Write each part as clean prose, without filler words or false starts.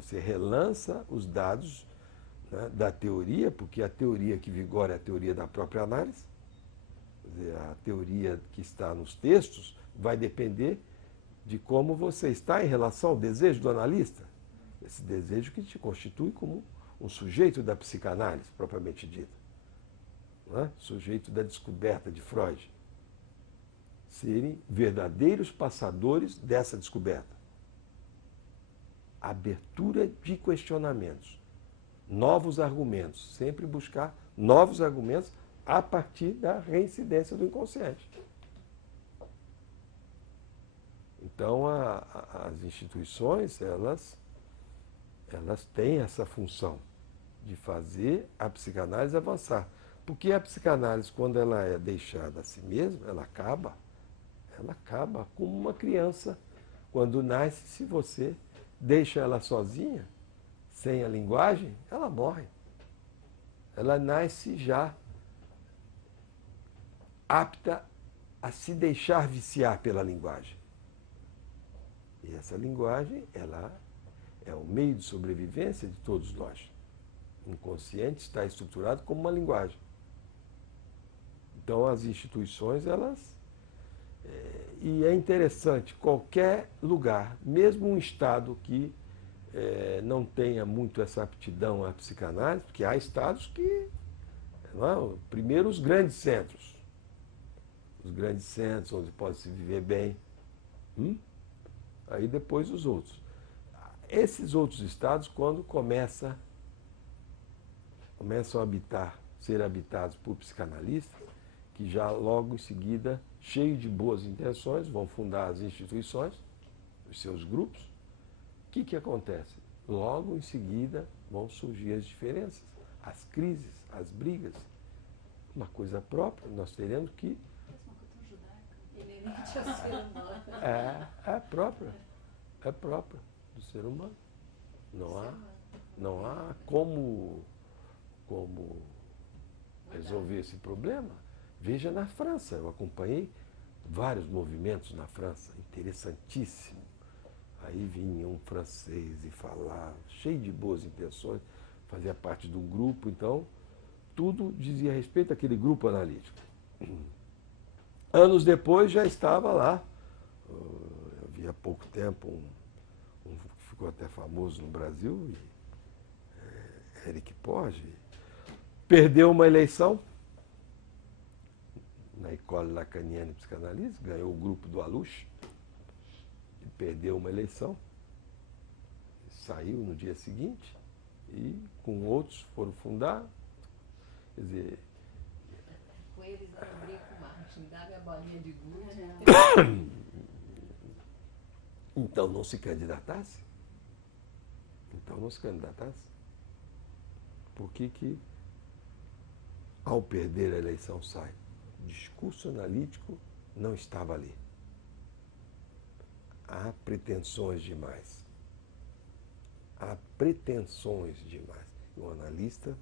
Você relança os dados, né, da teoria, porque a teoria que vigora é a teoria da própria análise. Quer dizer, a teoria que está nos textos vai depender de como você está em relação ao desejo do analista. Esse desejo que te constitui como um sujeito da psicanálise, propriamente dita. Não é? Sujeito da descoberta de Freud. Serem verdadeiros passadores dessa descoberta. Abertura de questionamentos. Novos argumentos. Sempre buscar novos argumentos a partir da reincidência do inconsciente. Então, as instituições, elas têm essa função de fazer a psicanálise avançar. Porque a psicanálise, quando ela é deixada a si mesma, ela acaba como uma criança. Quando nasce, se você deixa ela sozinha, sem a linguagem, ela morre. Ela nasce já apta a se deixar viciar pela linguagem. E essa linguagem, ela é o meio de sobrevivência de todos nós. O inconsciente está estruturado como uma linguagem. Então, as instituições, e é interessante, qualquer lugar, mesmo um estado que não tenha muito essa aptidão à psicanálise, porque há estados que, primeiro, os grandes centros onde pode se viver bem, aí depois os outros. Esses outros estados, quando começam a ser habitados por psicanalistas, que já logo em seguida, cheios de boas intenções, vão fundar as instituições, os seus grupos. O que acontece? Logo em seguida vão surgir as diferenças, as crises, as brigas. Uma coisa própria, nós teremos que... É própria do ser humano. Não há como resolver esse problema. Veja na França, eu acompanhei vários movimentos na França, interessantíssimo. Aí vinha um francês e falava, cheio de boas intenções, fazia parte de um grupo, então tudo dizia respeito àquele grupo analítico. Anos depois já estava lá, eu vi há pouco tempo um que ficou até famoso no Brasil, Eric Porge, perdeu uma eleição na École Lacanienne de Psicanálise, ganhou o grupo do Aluche, e perdeu uma eleição, saiu no dia seguinte, e com outros foram fundar, quer dizer... Com eles eu abri com o Martin, dá minha bolinha de gude. Então não se candidatasse? Por que, ao perder a eleição, sai? O discurso analítico não estava ali. Há pretensões demais. O analista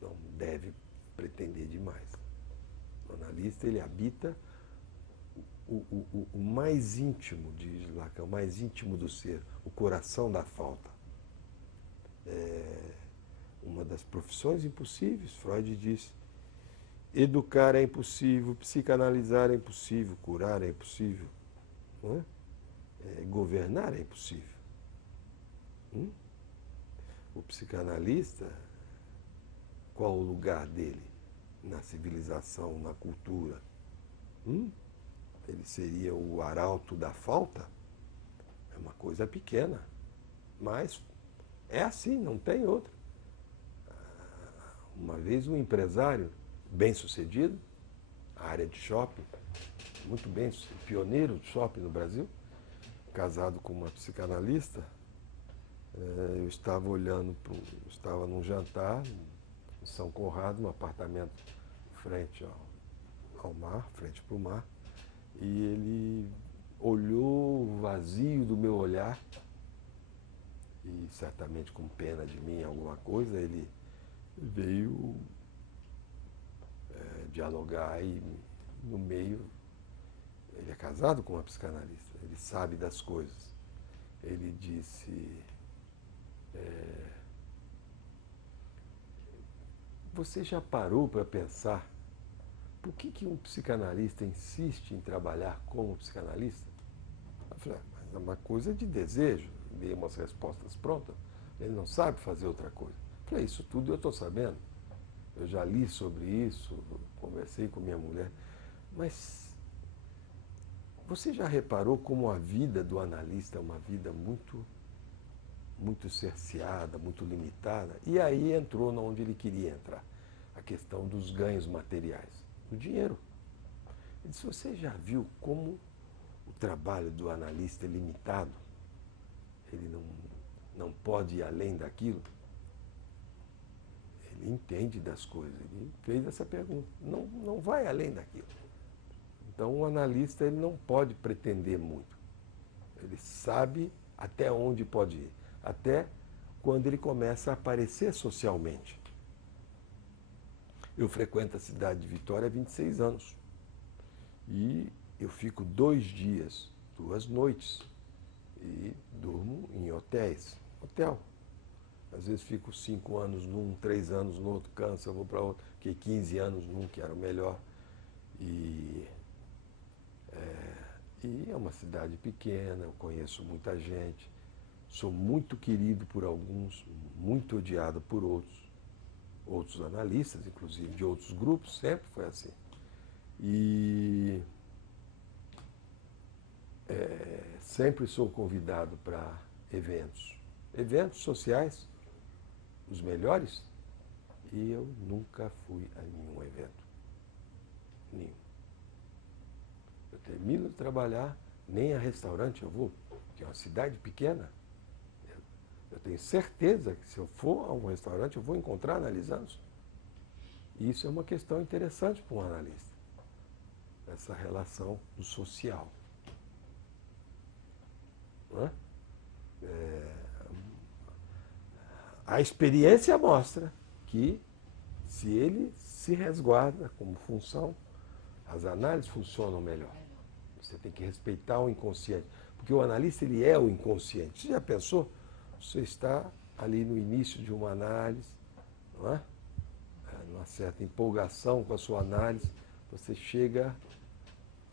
não deve pretender demais. O analista, ele habita o mais íntimo, diz Lacan, o mais íntimo do ser, o coração da falta. Uma das profissões impossíveis, Freud diz, educar é impossível, psicanalizar é impossível, curar é impossível, não é? Governar é impossível. O psicanalista, qual o lugar dele na civilização, na cultura? Ele seria o arauto da falta? É uma coisa pequena, mas é assim, não tem outra. Uma vez um empresário bem-sucedido, a área de shopping, muito bem, pioneiro de shopping no Brasil, casado com uma psicanalista, eu estava estava num jantar em São Conrado, num apartamento frente ao mar, frente para o mar, e ele olhou o vazio do meu olhar, e certamente com pena de mim, alguma coisa, ele veio dialogar e no meio, ele é casado com uma psicanalista, ele sabe das coisas. Ele disse, Você já parou para pensar por que um psicanalista insiste em trabalhar como psicanalista? Eu falei, mas é uma coisa de desejo, dei umas respostas prontas, ele não sabe fazer outra coisa. Eu falei, isso tudo eu estou sabendo, eu já li sobre isso, conversei com minha mulher, mas você já reparou como a vida do analista é uma vida muito cerceada, muito limitada? E aí entrou onde ele queria entrar, a questão dos ganhos materiais, do dinheiro. Ele disse, você já viu como o trabalho do analista é limitado? Ele não pode ir além daquilo? Ele entende das coisas, ele fez essa pergunta, não vai além daquilo. Então o analista ele não pode pretender muito, ele sabe até onde pode ir, até quando ele começa a aparecer socialmente. Eu frequento a cidade de Vitória há 26 anos e eu fico 2 dias, 2 noites e durmo em hotéis, hotel. Às vezes fico 5 anos num, 3 anos no outro, canso, eu vou para outro, fiquei 15 anos num, que era o melhor. E é uma cidade pequena, eu conheço muita gente, sou muito querido por alguns, muito odiado por outros analistas, inclusive de outros grupos, sempre foi assim. E sempre sou convidado para eventos sociais, os melhores, e eu nunca fui a nenhum evento, nenhum. Eu termino de trabalhar, nem a restaurante eu vou, porque é uma cidade pequena. Eu tenho certeza que se eu for a um restaurante eu vou encontrar analisando. E isso é uma questão interessante para um analista, essa relação do social. Não é? A experiência mostra que se ele se resguarda como função, as análises funcionam melhor. Você tem que respeitar o inconsciente, porque o analista ele é o inconsciente. Você já pensou? Você está ali no início de uma análise, não é? Numa certa empolgação com a sua análise, você chega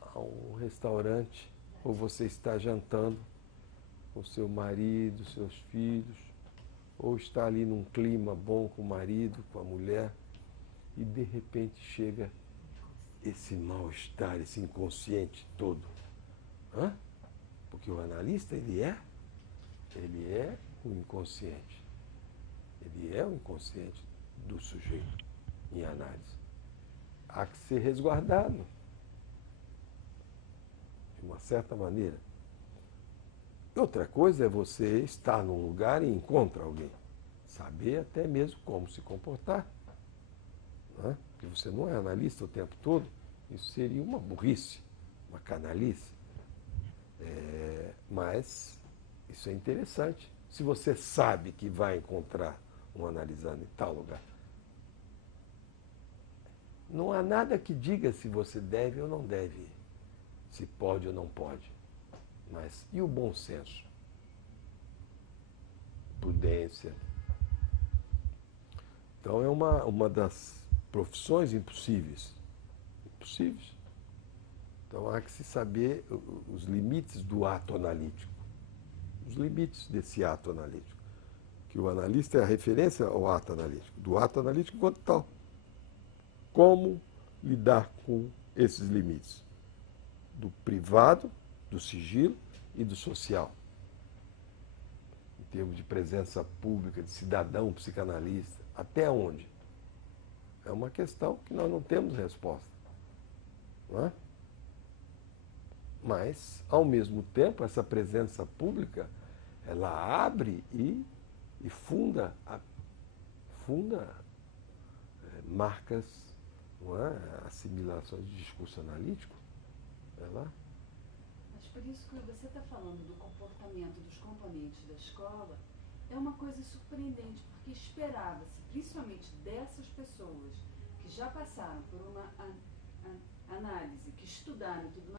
a um restaurante ou você está jantando com seu marido, seus filhos, ou está ali num clima bom com o marido, com a mulher, e de repente chega esse mal-estar, esse inconsciente todo. Hã? Porque o analista, ele é o inconsciente. Ele é o inconsciente do sujeito em análise. Há que ser resguardado, de uma certa maneira. Outra coisa é você estar num lugar e encontra alguém. Saber até mesmo como se comportar. Não é? Porque você não é analista o tempo todo, isso seria uma burrice, uma canalice. Mas isso é interessante. Se você sabe que vai encontrar um analisando em tal lugar, não há nada que diga se você deve ou não deve ir, se pode ou não pode. Mas e o bom senso? Prudência. Então é uma das profissões impossíveis. Impossíveis. Então há que se saber os limites do ato analítico. Os limites desse ato analítico. Que o analista é a referência ao ato analítico. Do ato analítico quanto tal. Como lidar com esses limites? Do privado, do sigilo e do social. Em termos de presença pública, de cidadão psicanalista. Até onde? É uma questão que nós não temos resposta. Não é? Mas, ao mesmo tempo, essa presença pública, ela abre e funda marcas, não é? Assimilações de discurso analítico. Mas por isso que você está falando do comportamento dos componentes da escola, é uma coisa surpreendente, porque esperava-se, principalmente dessas pessoas que já passaram por uma análise, que estudaram tudo